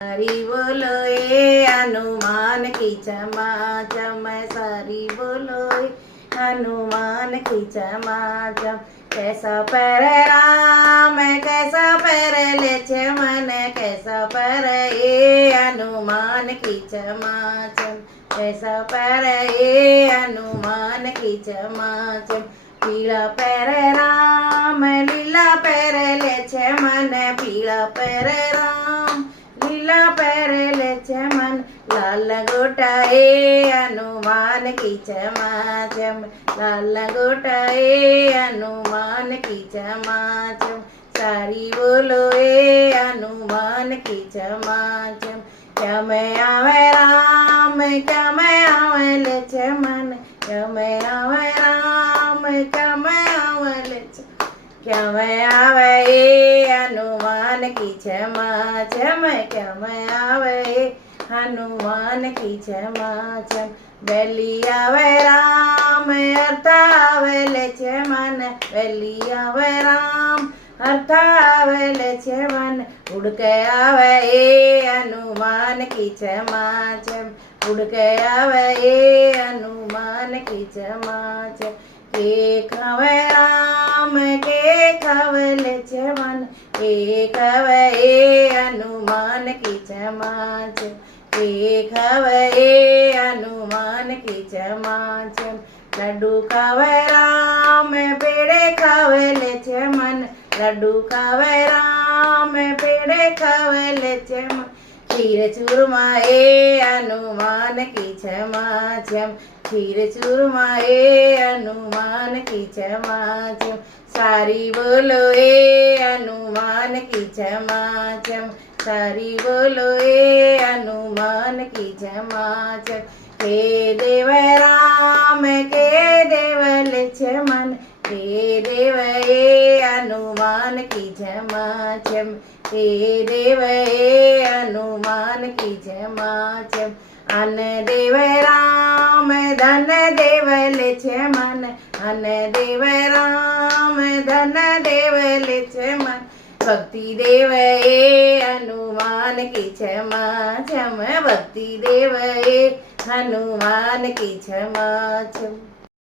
सारी बोलो ए हनुमान की क्षमा चम, सारी बोलो ए हनुमान की क्षमा चम। कैसा पैर राम कैसा पैर लक्ष्मण, कैसा पैर ए हनुमान की क्षमा चम, कैसा पैर ए हनुमान की क्षमा चम। पीला पैर राम लीला पैर लक्ष्मण, पीला पैर राम लीला पैर लक्ष्मण, लाल गोटा ए हनुमान की क्षमा चम, लाल गोटा ए हनुमान की क्षमा चम। सारी बोलो ए हनुमान की क्षमा चम। क्या मैं आवे राम क्या मैं आवे लक्ष्मण, क्या मैं आवे राम क्या मैं आवे लक्ष्मण, क्या मैं आवे ए हनुमान की क्षमा चम, क्या मैं आवे हनुमान की क्षमा चम। बेली आवे राम अर्थ आवे लक्ष्मण, बेली आवे राम अर्थ आवे लक्ष्मण, उड़ के आवे ए हनुमान की क्षमा चम, उड़ के आवे ए हनुमान की क्षमा चम। के खवे राम के खवे लक्ष्मण, के खवे ए हनुमान की क्षमा चम, के खवे ए हनुमान की क्षमा चम। लड्डू खावे राम पेड़े खावे लक्ष्मण, लड्डू खावे राम पेड़े खावे लक्ष्मण, खीर चूरमा ए हनुमान की क्षमा चम, खीर चूरमा ए हनुमान की क्षमा चम। सारी बोलो ए हनुमान की क्षमा चम, सारी बोलो ए हनुमान की क्षमा चम। हे देव राम के देव लक्ष्मण, हे देव ए हनुमान की क्षमा चम, हे देव ए हनुमान की क्षमा चम। अन देव राम धन देव लक्ष्मण, अन देव राम धन देव लक्ष्मण, भक्ति देव ए हनुमान की क्षमा चम, भक्ति देव ए हनुमान की क्षमा चम।